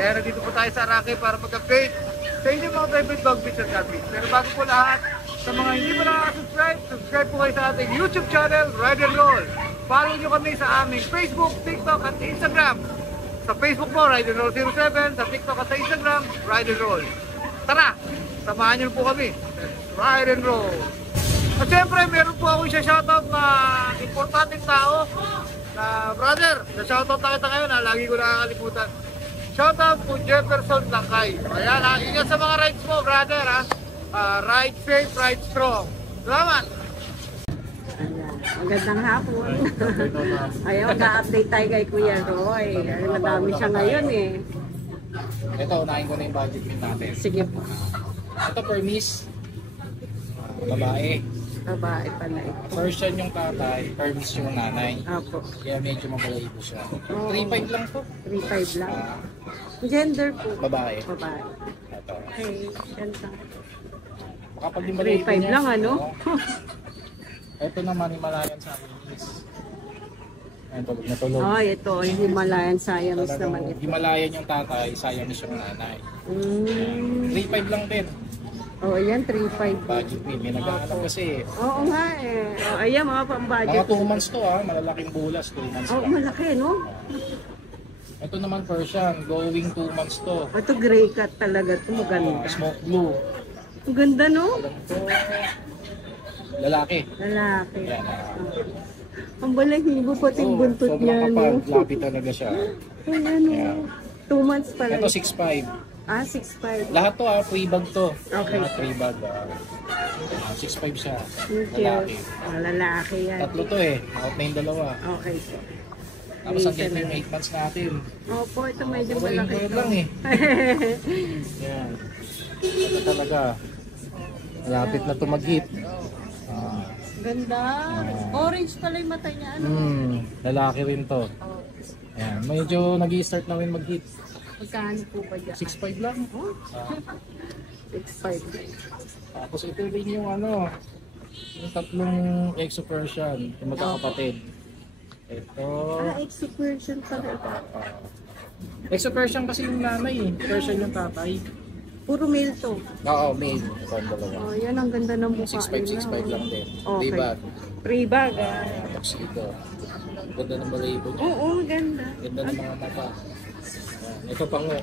Kaya nandito po tayo sa Araki para mag-update sa inyong mga favorite and cat bits. Pero bago po lahat, sa mga hindi pa nakaka-subscribe, subscribe po kayo sa ating YouTube channel, Ride and Roll. Follow nyo kami sa aming Facebook, TikTok at Instagram. Sa Facebook po, Ride and Roll 07. Sa TikTok at sa Instagram, Ride and Roll. Tara, samahan nyo po kami. Ride and Roll. At syempre, meron po ako siya shoutout na importanteng tao na brother, na shoutout na kita ngayon ha, lagi ko nakakalimutan. Shoutout po Jefferson Lakay. Ayan ha, ingat sa mga rides mo brother ha. Ah, ride safe, ride strong. Salamat! Magandang hapon. Ayaw, ga-update tayo kay Kuya Roy. Ay, madami siya ngayon eh. Ito, unahin ko na yung budget natin. Sige po. Ito, permis. Babae. Babae pala ito. Persian yung tatay, permis yung nanay. Apo. Kaya medyo mabalayibo siya. 3.5 lang to. 3-5 lang. Ah, Gender po. babae. Babae. Ito. Okay, ganda. Makapal yung balayibo 3-5 niya. lang ano? Oo. Ito naman, Himalayan sa amin. Ayan, tulog na tulog. Oh, ito. Himalayan Siamese Talagang naman ito. Himalayan yung tatay, Siamese yung nanay. Mm. 3.5 lang din. Oh, ayan, 3-5. Budget meet. May nag-aalam kasi. Oo nga eh. Oh, ayan, mga pang-budget. Mga 2 months to ah, malalaking bulas, 2 months Oh, lang. malaki, no? Ito naman Persian, going 2 months to. Ito gray cat talaga. Ito maganda. smoke blue. Ang ganda, no? Ito, lalaki. Lalaki. Yan. ah. Ang balahibo pati Oo, buntot sobrang niya, kapal, no? lapit talaga siya. Ayan, no? Two months pa lang. Ito 6'5". Ah, 6'5". Lahat to ah, free bag to. Okay. Lahat free bag. ah. Ah, 6'5 siya. Thank you. Lalaki. Ah, lalaki yan. Tatlo to eh. Out na yung dalawa. Okay po. Tapos andito na. yung 8 months natin. Opo, ito medyo Puro malaki. import lang eh. Yan. Ito talaga. Malapit na tumagit. Ah. Ganda. Orange pala yung mata niya. Ano? Hmm, lalaki rin to. Ayan, medyo nag-i-start na rin mag-hit. Magkano po ba dyan? 6'5 lang. Oh, Ah, 6'5". tapos ito rin yung ano, yung tatlong exo Persian, yung magkakapatid. Ito. Ah, execution pala ito. ah, exo Persian kasi yung nanay. Persian yung tatay. Puro male to. Oo, male. Ito ang dalawa. Oh, yan ang ganda ng mukha 6'5, 6'5 lang din. Okay. Diba? Free bag ah. Tapos ito. Ganda ng niya. Oo, ganda. Ganda ng mga mata. Ayan, Ito pango.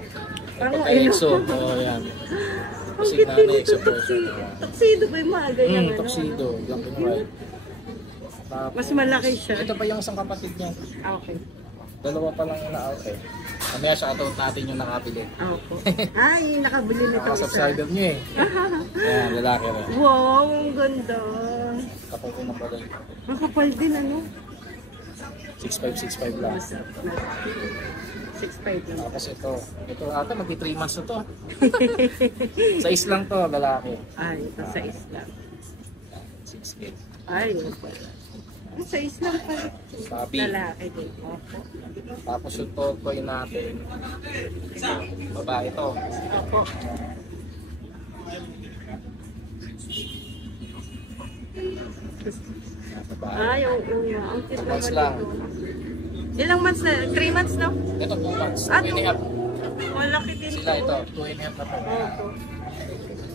Pango, ayun. exo. Oo, yan. Ang Kasi cute din nanay ito. exo. Tuxedo. Tuxedo ba yung mga ganyan? Hmm, ano? tuxedo. Black and white. Tapos, Mas malaki siya. ito pa yung isang kapatid niya. Ah, Okay. Dalawa pa lang yung na-out eh. Mamaya shoutout natin yung nakabili. Ah, Opo. Ay, nakabili na ito isa. Nakasubscriber niyo eh. Ayan, lalaki rin. Wow, ang ganda. Kapag ko ng balay. Makapal din ano. 6'5", 6'5 lang. 6'5 lang. Tapos ito. Ito ata magti 3 months na to. Size lang to, lalaki. Ay, ito sa isla. 6'8". Ay, sa isla pala. Papi. Lalaki din. Opo. Tapos yung totoy natin. Babae to. Opo. Ay, oo nga. Ang cute naman ito. Ilang months na? 3 months na? Ito 2 months. Ah, 2 and a two. half. Malaki din Sila ito. 2 and a half na po. Opo.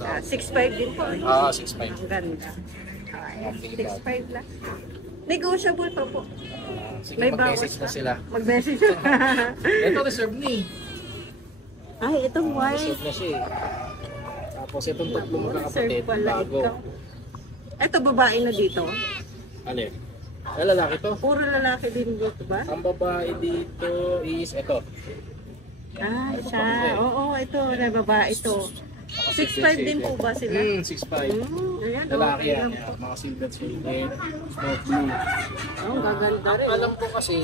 Ah, 6'5 din po. Ah, 6'5". Ang ganda. Okay, 6'5 lang. Negotiable pa po. Ah, Sige, May mag-message na sila. Mag-message. Ito reserve ni. Ay, itong white. Reserve na siya eh. Tapos itong tatlong magkakapatid, pala bago. ito. Ito babae na dito. Alin? Ay, lalaki to. Puro lalaki din dito ba? Ang babae dito is ito. Ah, siya. Oo, ito. Na babae ito. 6'5 din po ba sila? Hmm, 6'5". Hmm, ayan. Lalaki okay yan. lang yan. po. Mga silver shaded, smoke blue. Oh, gaganda rin. Alam ko kasi,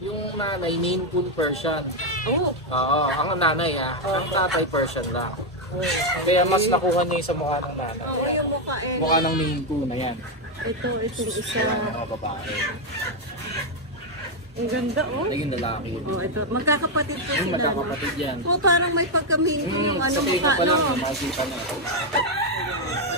yung nanay, main coon Persian. Oo. Oo, ang nanay ah. Ang tatay Persian lang. Kaya mas nakuha niya yung sa mukha ng nanay. Oo, yung mukha eh. Mukha ng main coon na yan. Ito, itong isa. Kaya ng mga babae. Ang ganda, oh. Naging lalaki. Oh, ito. Magkakapatid po sila. magkakapatid yan. Oh, parang may pagkamin Hmm, yung ano sa mukha, tingin pa lang, no? makikita na.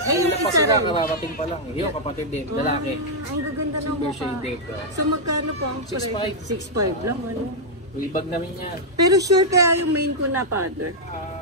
Ay, yung pa isa sila, rin. kararating pa lang. eh. Yung kapatid din, lalaki. Ah, ang gaganda ng Silver mukha. shaded. oh. So magkano po ang 6'5". 6'5 lang, ano? Ibag namin yan. Pero sure kaya yung main ko na father? Ah,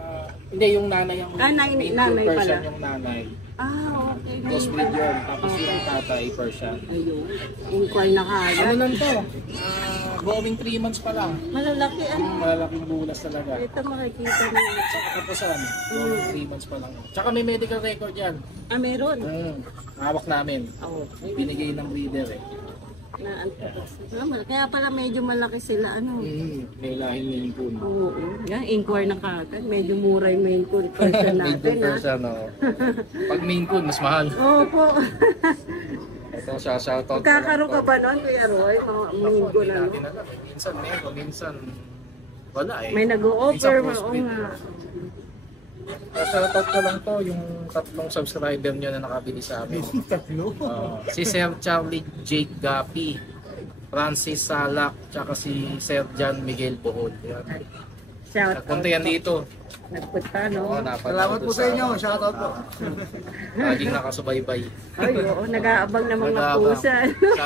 hindi, yung nanay ang Ah, nay- main nanay Persian pala. yung nanay. Ah, okay. Crossbreed yun. Tapos yung tatay, Persian. Ayun. Inquire na Ano kagad. lang to? Ah, going 3 months pa lang. Malalaki ano. Yung malalaking bulas talaga. Ito makikita mo. Sa katapusan, going 3 months pa lang. Tsaka may medical record yan. Ah, meron. Hmm. Hawak namin. Oo. May binigay ng breeder eh. Na, ah, mal- kaya pala medyo malaki sila, ano. Hmm. May lahing main coon. Oo. Yan, inquire na kagad. Medyo mura yung main coon person Main natin, coon ha. version, no? Pag main coon, mas mahal. Opo. Ito shoutout. Kakaroon ka ba nun, Kuya Roy? Mga ano? natin alam. eh. Minsan meron, minsan wala eh. May nag-o-offer, Minsan oo nga. Shoutout ko lang to, yung tatlong subscriber nyo na nakabili sa amin. Tatlo? si Sir Charlie Jake Gapi, Francis Salak, tsaka si Sir John Miguel Bohol. Yan. Shout out. Nagpunta yan dito. Nagpunta, no? Oo, Salamat po sa inyo. Shoutout po. Laging nakasubaybay. Ay, oo. Nag-aabang ng mga Nag-aabang. pusa. Sa,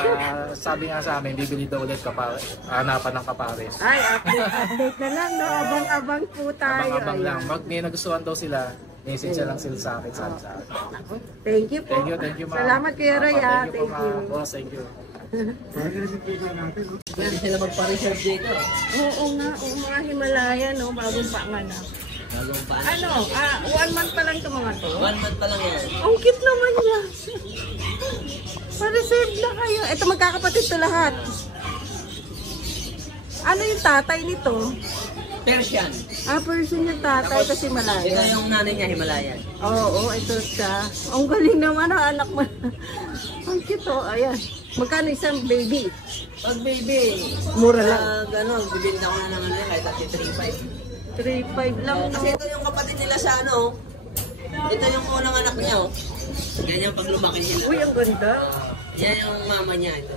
sabi nga sa amin, bibili daw ulit kapare, hanapan ng kapares. Ay, update, update na lang, no? Abang-abang po tayo. Abang-abang lang. Mag may nagustuhan daw sila, message lang sila sa akin. Sabi sa akin. Thank you po. Thank you, thank you ma'am. Salamat, Kuya Roy, ha? Thank you. Boss, thank you. Yan sila magpa-reserve dito. Oo nga, oo, mga Himalaya, no? Bagong panganak. Bagong pa. Ano, ah, one month pa lang ito mga to. One month pa lang yan. Ang cute naman niya. Pa-reserve na kayo. Ito magkakapatid to lahat. Ano yung tatay nito? Persian. Ah, person yung tatay kasi Ito Malaya. yung nanay niya, Himalayan. Oo, ito siya. Ang galing naman ang anak mo. Ang cute oh, ayan. Magkano isang baby? Pag baby, Mura lang. pag ano, bibinta ko na naman yan kahit at 3.5. 3.5 lang, no? Kasi ito yung kapatid nila sa ano, ito yung unang anak niya, oh. Ganyan pag lumaki sila. Uy, ang ganda. Yan yung mama niya, ito.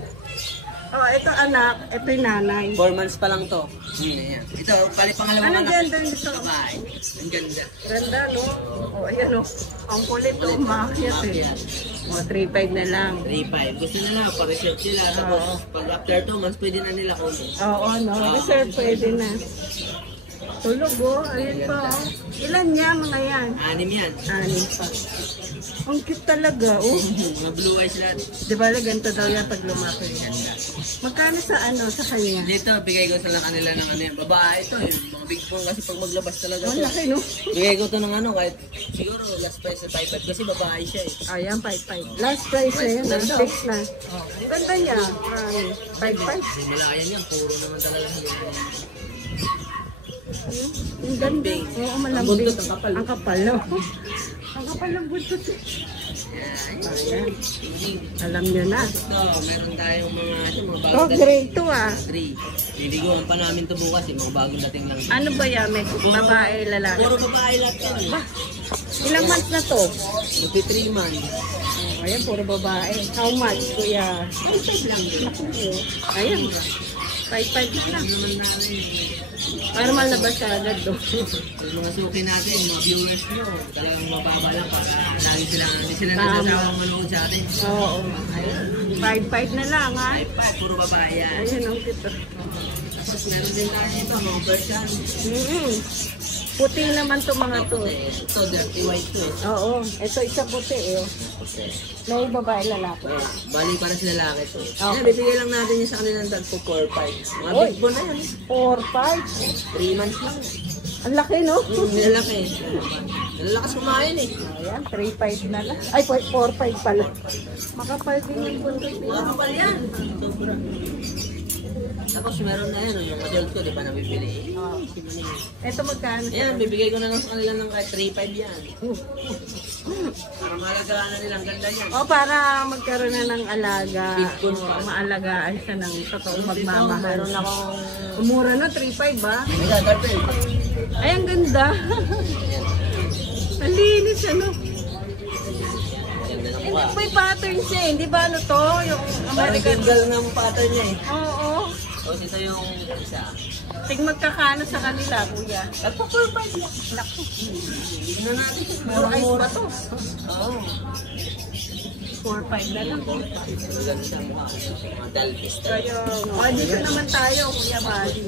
Oh, ito anak, ito yung nanay. 4 months pa lang to. Hmm. Ito, pali pangalawang Anong anak. gender nito? Babae. Ang ganda. Ganda, no? Oh, ayan, oh. Ang kulit, oh. Makiat, eh. Oh, 3.5 na lang. 3.5. Gusto nila, pa-reserve sila. Tapos, pag after 2 months, pwede na nila kunin. Oo, no? Reserve pwede na. Tulog, oh. Ayun pa, oh. Ilan niya, mga yan? Anim yan. Anim pa. Ang cute talaga, oh. Blue eyes lahat. Di ba, ganito daw yan pag lumaki yan. Magkano sa ano, sa kanya? Dito, bigay ko sa lang kanila ng ano yan. Babae ito, yung mga big bone kasi pag maglabas talaga Ang laki, no? Bigay ko to ng ano, kahit siguro last price sa 5.5 kasi babae siya eh. Ayan, 5.5. Last price na ah. Ganda. Fix na. Oh, ang ganda niya. Um, 5.5. Himalayan yan, puro naman talaga Himalayan. Ang ganda. Oo, Ang malambing. ang kapal. Ang kapal, no? Ang kapal ng buntot. Ayan. Alam niyo na. Ito, meron tayong mga, yung mga Oh, bagong grade 2 ah. 3. Bibiguan pa namin to bukas, yung mga bagong dating lang. Ano ba yan? May babae, lalaki? Puro babae lahat yan. eh. Ilang months na to? Lupi 3 months. Oh, ayan, puro babae. How much, kuya? 5.5 lang. Naku, oh. Ayan. 5.5 na lang. Namin. Para malabas siya agad do. Yung mga suki natin, mga viewers nyo, talagang mababa lang para lagi sila, hindi sila nagsasawang manood sa atin. Oo. Ayan. 5.5 na lang, ha? 5.5, puro babae yan. Ayan, ang cute. Tapos meron din tayo ito, mga version. Mm Puti naman to mga to. Ito, dirty white to eh. Oo. Ito isa puti eh. May babae lalaki. Ah, Bali para sa lalaki to. Okay. Yan, bibigay lang natin yung sa kanilang tag po 4-5. Mga Oy. big bone na yan. 4.5. 3 months lang. Ang laki, no? Hmm, nilalaki. Nalalakas kumain eh. Ayan, 3.5 na lang. Ay, 4.5 pala. Makapal din yung bundok Mga nila. kapal yan. Sobra. Tapos meron na yan, yung adult ko, di ba nabibili? Oh. Ito magkano? Ayan, bibigay ko na lang sa kanila ng kahit 3.5 yan. Para malagaan na nila, ang ganda yan. O, para magkaroon na ng alaga. O, pa. maalagaan siya ng totoong magmamahal. Meron akong... Umura na, 3.5 ba? Ay, ang ganda. ang linis, ano? Hindi mukha. may pattern siya, eh. hindi ba ano to? Yung Parang American... gingal ng pattern niya eh. Oo. Tapos ito yung isa. Ting magkakano sa kanila, kuya. Nagpa-provide lang. Naku. Ano natin? Puro ice ba to? Oo. 4-5 na lang. Dalgis. Kaya, oh, dito naman tayo, kuya Mali.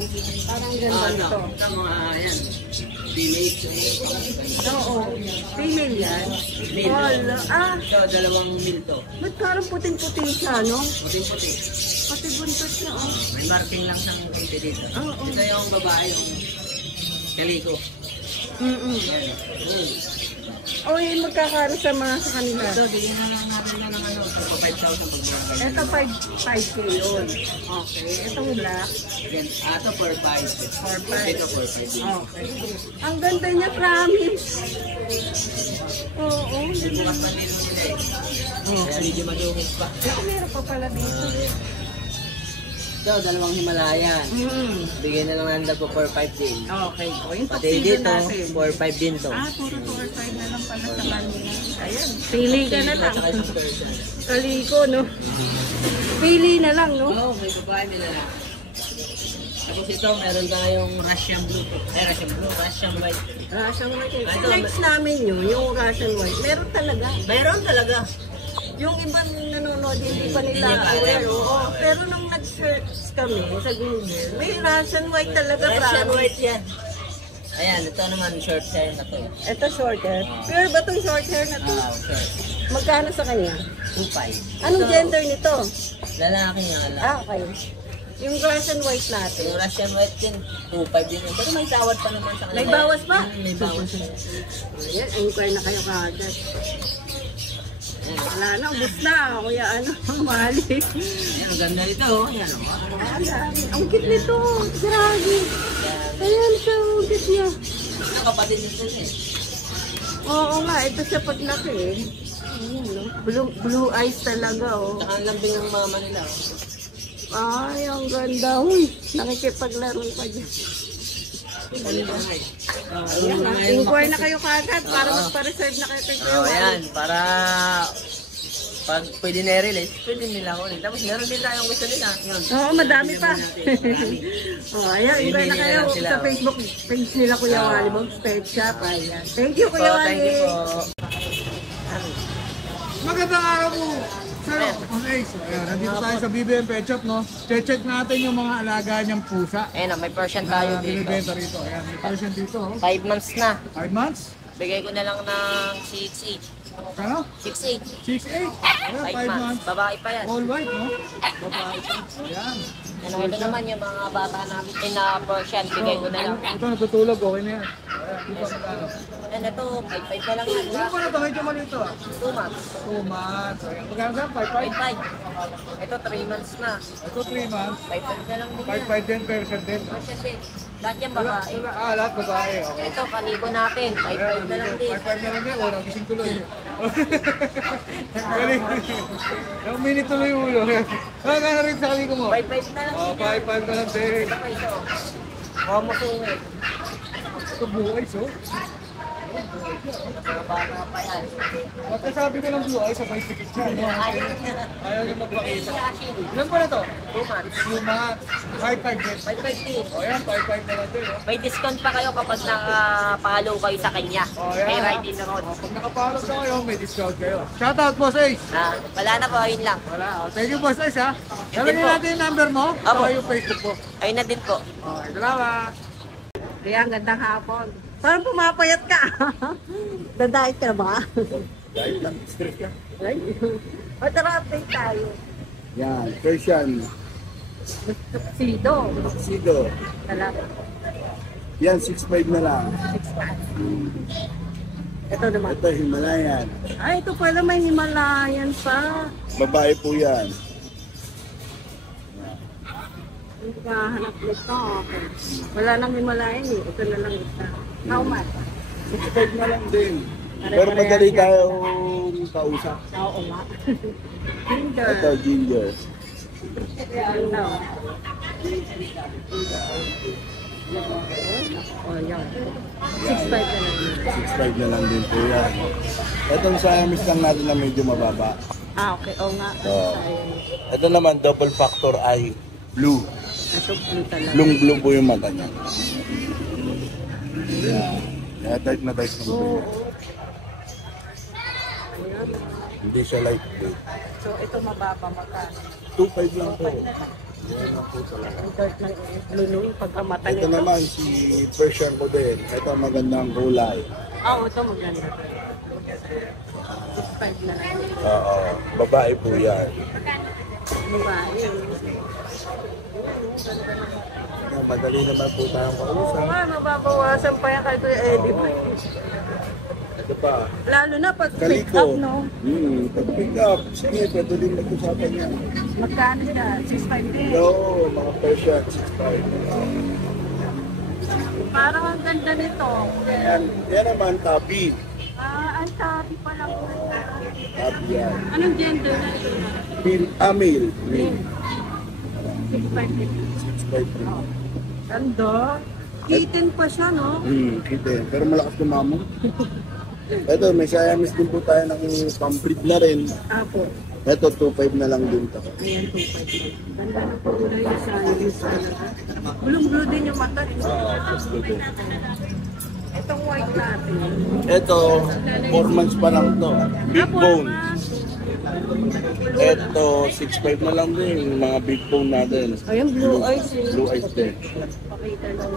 Parang ganda Ah, nito. ito. Ito mga yan. Teenage. Oo. Female yan. Wala. Ah, Ito, dalawang mil to. ba't parang puting-puti siya, no? Puting-puti. Pati buntot niya, oh. May marking lang siyang konti dito. Oo. Ito yung babae, yung kaliko. Mm-mm. Yan. Mm. O, eh, magkakano sa mga sa kanila? Ito, bigyan na lang natin na ng ano, ito, 5,000 pag buwan. Ito, 5, 5K yun. Okay. Itong black. Again, ah, ito, 4,500. 4,500. Ito, 4,500. Okay. Ang ganda niya, promise. Oo, oh, ganda. Bukas pa nilo nila eh. Kaya medyo madungis pa. Ito, meron pa pala dito. Ito, dalawang Himalayan. Mm. Bigyan na lang natin po 4,500 din. Okay. O, yung Pati tuxedo dito, natin. 4,500 din to. Ah, puro 4-5 na lang pala sa kanila. Ayan. Pili ka na lang. Tsaka isang person. Kaliko, no? Pili na lang, no? Oo, may babae nila lang. Tapos ito, meron tayong Russian blue. Ay, Russian blue, Russian white. Russian white. Ito, Next namin yun, yung Russian white. Meron talaga. Mayroon talaga. Yung ibang nanonood, hindi pa nila aware. Oo. Pero nung nag-search kami sa Google, may Russian white talaga. Russian promise. white yan. Ayan, ito naman short hair na to. Ito short hair. Pure ba itong short hair na to? Ah, short. Magkano sa kanya? 2.5. Anong Ito, gender nito? Lalaki nga lang. Ah, okay. Yung Russian white natin. Yung Russian white din, 2.5 din yun. Pero may tawad pa naman sa kanila. May bawas pa? Mm, may bawas. Ayan, inquire na kayo kagad. Wala na, ubus na. Kuya, ano, mali. Ayan, ang ganda nito. oh. Ayan, oh. Ang cute nito. Grabe. Ayan siya, ang cute niya. Ang kapatid nito eh. Oo nga, ito siya paglaki eh. No? Blue, blue eyes talaga, oh. Tsaka ang lambing ng mama nila. oh. Ay, ang ganda. Uy, nakikipaglaro pa dyan. Inquire na kayo kagad para magpa-reserve na kayo kay Kuya Oh, Wally. ayan, para pag pwede na i-release, pwede nila ulit. Tapos meron din tayong gusto nila. Yun. Oo, madami pa. Oh, ayan, inquire na Bibili kayo na lang sila, sa oh. Facebook page nila Kuya Ah. Wally. Mag-pet shop. Ayan. Thank you, Kuya Po, Wally. thank you po. Magandang araw po. Sir, on Ace. Ayan, nandito tayo sa BBM Pet Shop, no? Check natin yung mga alaga niyang pusa. Ayan, oh, may Persian Na tayo dito. binibenta rito. Ayan, may version dito. Oh. 5 months na. 5 months. Bigay ko na lang ng 6'8". Kano? 6'8". 6'8". Ayan, 5 5 months. Babae pa yan. All white, no? Babae pa. Ayan. Ano ito naman yung mga bata namin na Persian. Bigay ko na lang. Ito, natutulog. Okay na yan. Ayan, ito. 5'5 na lang yan. Ano pa na ito? Medyo malito ah. 2 months. 2 months. Ayan, magkano saan? 5'5". 5'5". Ito 3 months na. Ito 3 months. 5'5 na lang din yan. 5'5 din, version din. Persian din. Lahat yan babae. Ah, lahat babae. Ito, kaligo natin. 5'5 na lang din. 5'5 na lang din. Walang gising tuloy. Galing. Minute tuloy yung ulo. Ah, gano'n rin sa ko mo. 5'5 na lang Oh, yan. 5'5 na lang din. Ito, ito. Homo sungit. Ito oh. Mga bata pa yan. Pagkasabi ko ng blue eyes, sabay sikit siya. Ayaw niya. Ayaw niya magpakita. Ilan pa na to? 2 months. 2 months. 5'5 din. 5'5 din. O yan, 5'5 na lang din. Oh. May discount pa kayo kapag nakapalo kayo sa kanya. Oh, yan. May ride in the road. Oh, pag nakapalog na kayo, may discount kayo. Shoutout, Boss Ace. Ah, wala na po, ayun lang. Wala. Oh, thank you, Boss Ace, ha. Yun Lalagyan din po. natin yung number mo. Apo. Saka yung Facebook mo. Ayun na din po. Okay, salamat. Kaya ang gandang hapon. Parang pumapayat ka. Dadait ka ba? Dahil lang, stress ka. Ay. O tara, update tayo. Yan, Persian, Sido. Sido. Talaga. Yan, 6'5 na lang. Ito naman. Ito, Himalayan. Ay, ito pala may Himalayan pa. Babae po yan. Hindi ka hanap nito. Okay. Wala nang Himalayan eh. Ito na lang isa. How much? 6'5 na lang din. Pero madali tayong kausap. Oo nga. Ginger. Ito, ginger. Ano? Oh, yan. 6'5 na lang. 6'5 na lang din po yan. Itong Siamese lang natin na medyo mababa. Ah, okay. Oo nga. Sayang. Ito naman, double factor eye. Blue. Ito blue talaga. Blue blue po yung mata niya. Yan. Kaya type na type ng blue. Hindi siya light blue. So, ito mababa magkano. 2.5 lang po. Dark ng blue no, yung pagkamata Ito nito. naman si Persian ko din. Ito magandang kulay. Oo, ito maganda. 6.5 na lang. Oo. Babae po yan. Babae. Yan, Madali naman po tayong kausap. Ah, mababawasan pa yan kay Kuya Eddie. Ito pa. Lalo na pag pick Kaliko. up, no? Hmm, pag pick up, sige, pwede din mag-usapan yan. Magkano siya? 6.5 din. Hello, mga Persian, 6.5. Parang ang ganda nito. Yan, yan naman, tapi. Ah, ang sabi pa lang. Tapi yan. Anong gender na ito? Male, ah, male. Male. Male. 6.5 din. 6.5. Ganda. Kitten pa siya, no? Hmm, kita yan. Pero malakas kumamo. Ito, may Siamese din po tayo ng pambreed na rin. Apo. Ito, 2.5 na lang din to. Ayan, 2.5. Ganda ng kulay niya sa English talaga. Blue-blue din yung mata. Itong white natin. Ito, 4 months pa lang to. Big Ah, Ito, 6.5 na lang din. Yung mga big bone natin. Ayun, blue eyes. Blue eyes din. Pakita lang.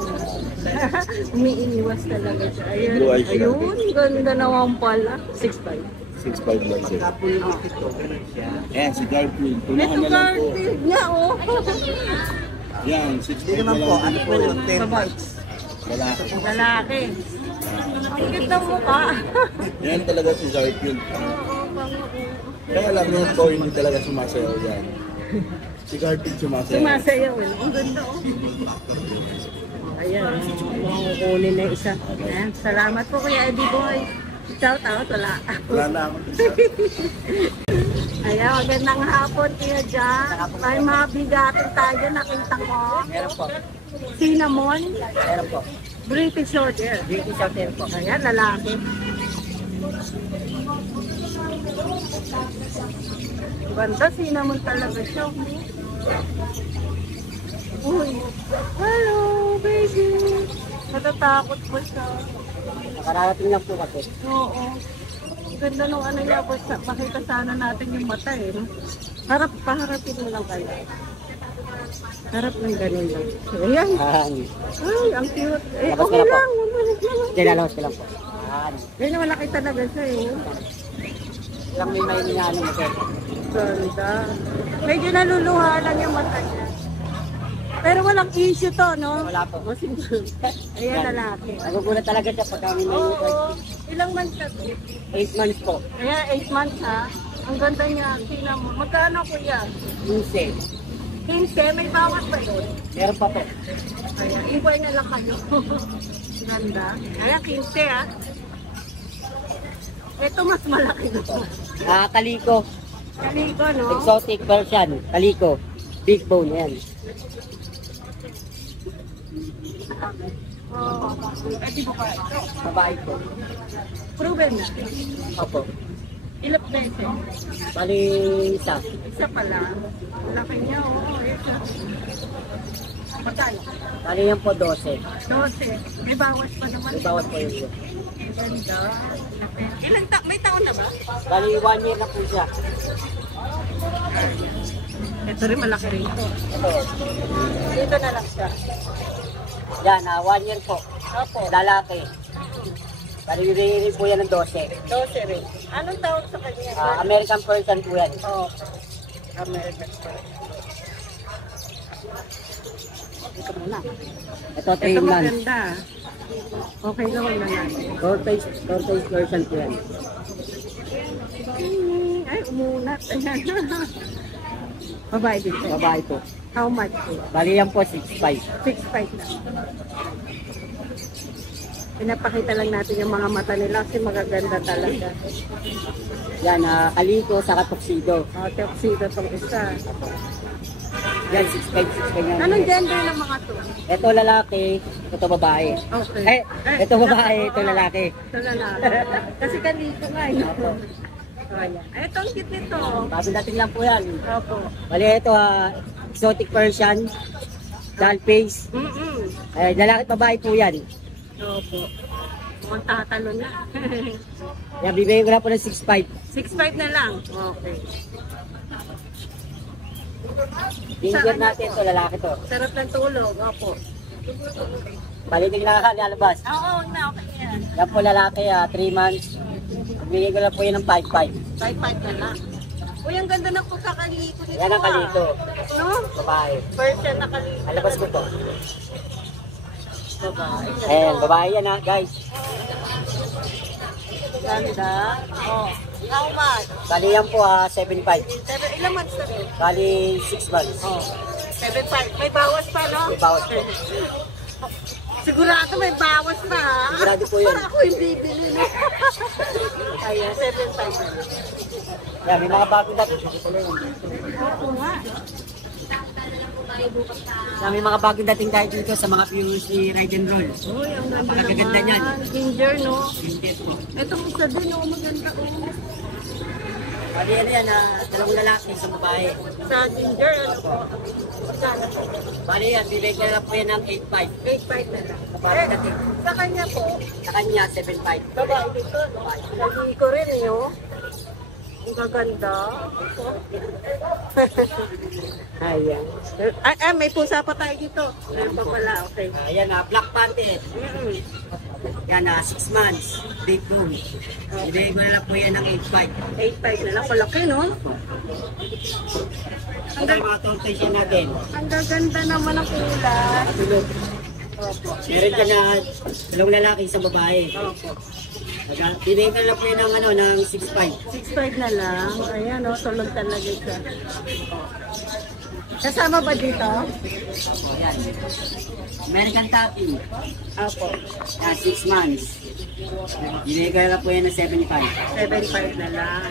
Umiiniwas talaga siya. Ayun, Blue eyes ayun, ganda naman pala. 6'5". 6.5 lang din. Ayan, si Garfield. Tunahan na lang po. Garfield niya, oh. Yan, 6.5 na lang din po. Sabay. Lalaki. Lalaki. Ang kita mukha. Yan talaga si Garfield. Oo, bango. Kaya alam mo po, hindi talaga sumasayaw yan. Si Garfield sumasayaw. Sumasayaw, eh. Ang ganda, oh. Ayan, mukhang kukunin na isa. Ayan, salamat po Kuya Eddie Boy. Shout out, wala. Wala na ako. Ayan, magandang hapon Kuya Jan. May mga bigatin tayo, nakita ko. Meron po. Cinnamon, Meron po. British Order. Beauty Shorter po. Ayan, lalaki. Ganda, cinnamon talaga siya. Uy, hello, baby. Natatakot po siya. Nakararating lang po kasi. Oo. Ganda nung ano niya po. sa- Pakita sana natin yung mata eh. Harap, paharapin mo lang kayo. Harap ng ganun lang. Ayan. Ayan. Ay, ang cute. Eh, Labas okay lang. Lang. Dinalawas ko lang po. Ayan. Ganyan, malaki talaga siya eh. Lang may may ninalo mo sir. Ganda. Medyo naluluha lang yung mata niya. Pero walang issue to, no? Wala po. Ayan, lalaki. Nagugulat talaga siya pagka may may Oo. Ilang months na to? 8 months po. Ayan, 8 months ha. Ang ganda niya. Tingnan mo. Magkano kuya? 15. 15, may bawat ba yun? Meron pa po. Ayan, ibay na lang kayo. Ganda. Ayan, 15 ah. Ito mas malaki na to. Ah, kaliko. Kaliko, no? Exotic version. Kaliko. Big bone yan. Oh, eh, di ba ba ito? Babae po. Proven na. Opo. Ilang beses? Bali isa. Isa pala. Laki niya, oh. Ito. Magkano? Bali yan po 12. 12. May bawas pa naman. May bawat po yun. Ganda. Ilang ta may taon na ba? Bali 1 year na po siya. Ito rin malaki rin ito. Ito. Dito na lang siya. Yan, ah, 1 year po. Opo. Lalaki. Bali rin po yan ng 12. 12 rin. Anong tawag sa kanya? Ah, American person po yan. Oh. American Star. Ito muna. Ito Ito 3 months. maganda. Okay lang na natin. Tortoise, tortoise version po yan. Ay, umunat. Babae dito. Babae po. How much? Bali yan po 6'5". 6.5 lang. Pinapakita lang natin yung mga mata nila kasi magaganda talaga. Yan, ah, kaliko sa tuxedo. Oh, tuxedo tong isa. Yan, 6'5", 6'5". yan. Anong gender ng mga to? Ito lalaki, ito babae. Okay. Eh, ito babae, ito lalaki. Ito lalaki. Kasi kanito nga yun. Ayan. Ay, ito ang cute nito. Bago dating lang po yan. Opo. Bali ito, ah, exotic version. doll face. Mm-mm. Eh, lalaki at babae po yan. Opo. Mukhang tatalo na. Yan, bibigyan ko na po ng 6.5. 6.5 na lang. Okay. Finger natin to, lalaki to. Sarap ng tulog. Opo. Balitig na kakalabas. Oo, na. Okay yan. Yan po lalaki, 3 months. Bibigyan ko na po yun ng 5.5. 5.5 na lang. Uy, ang ganda ng pagkakaliko nito. Yan ang kalito. ah. No? Babae. Persian na kalito. Alabas ko to. Babae. Ayan, babae yan ha, guys. Ganda. Oh. How much? Bali yan po ah, 7.5. Seven, ilang months na rin? Bali 6 months. Oh. 7.5. May bawas pa, no? May bawas po. Sigurado may bawas na, ha? Sigurado po yun. Para ako yung bibili, no? Ayan, 7.5 na lang. Yan, may mga bagong dating. Oo nga. Yan, may mga bagong dating tayo dito sa mga viewers ni Ride and Roll. Uy, ang ganda Napakaganda naman. niyan. Ginger, no? Hindi po. Ito isa din, oh. Maganda, oh. Bali yan yan, ah, dalawang lalaki sa babae. Sa ginger, ano po? Magkano po? Bali yan, bibigyan ko na po yan ng 8.5. 8.5 na lang. Parang dating. Sa kanya po, Sa kanya, 7.5. babae dito, no? Lagi ko rin, eh, oh. Ang gaganda. Ayan. Ay, ay, may pusa pa tayo dito. Ayan pa pala, okay. Ayan na, Black Panther. Mm-mm. Yan na, 6 months. Big boom. Bibigyan ko na lang po yan ng 8.5. 8.5 na lang. Palaki, no? Ang mga tortation natin. Ang gaganda naman ang kulay. Meron ka na dalawang lalaki sa babae. Opo. Ko na po yan ng, ano, ng 6.5. 6.5 na lang. Ayan, oh, tulog talaga siya. Kasama ba dito? Ayan. American Tapping. Opo. Yan, 6 months. Bibigyan ko na po yan ng 75. 7.5 na lang.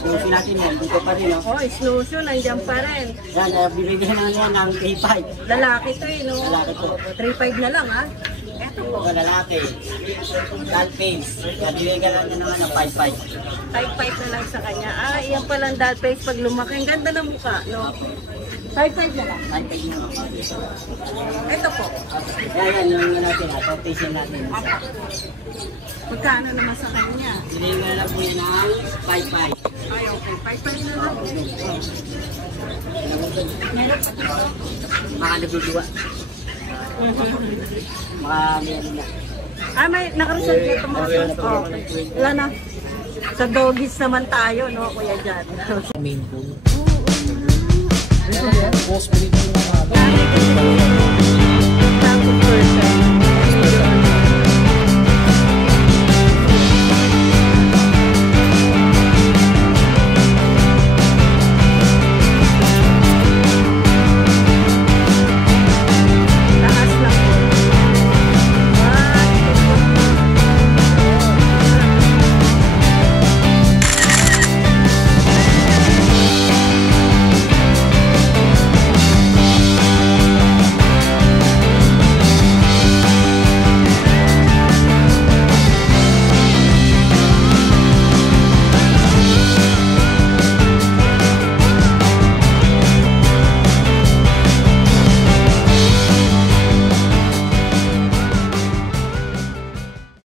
Gusto natin yan. Dito pa rin, oh. Oh, snowshoe, nandiyan pa rin. Yan, uh, bibigyan na yan ng 35. Lalaki to eh, no? Lalaki to. 3.5 na lang, ha? Ito lalaki. Doll face. Yan, bibigyan lang naman ng 55. 5.5 na lang sa kanya. Ah, iyan palang doll face pag lumaki. Ang ganda ng mukha, no? 5.5 na lang. 55 na. Ito po. Yan, yan, yung ano natin, ah, tortation natin. Magkano naman sa kanya? Ko na lang po yan ng 55. Ay, okay. 5.5 na lang. Mga naguduwa. Meron na. Ah, may nakareserve dito mga oh, okay. Wala na. Sa doggies naman tayo, no, kuya dyan. Main pool. Boss, breed yung mga